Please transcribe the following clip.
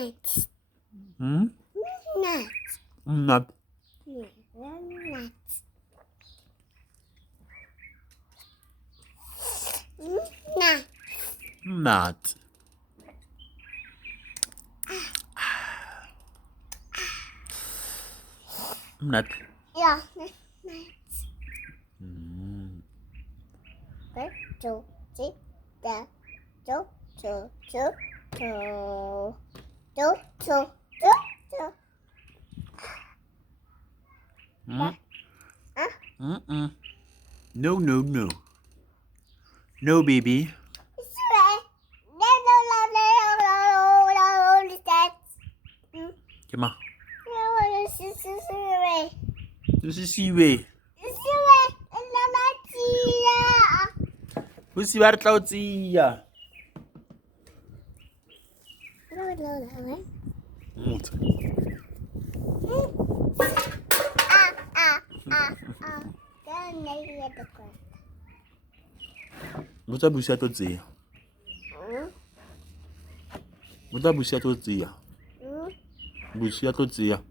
Nut. Nut. Nut. Yeah. No, no, no. No, baby. Come on. This is Siwe. Who's the bad clouds here? What's up, Busia Totsi? What's up, Busia Totsi? Busia Totsi.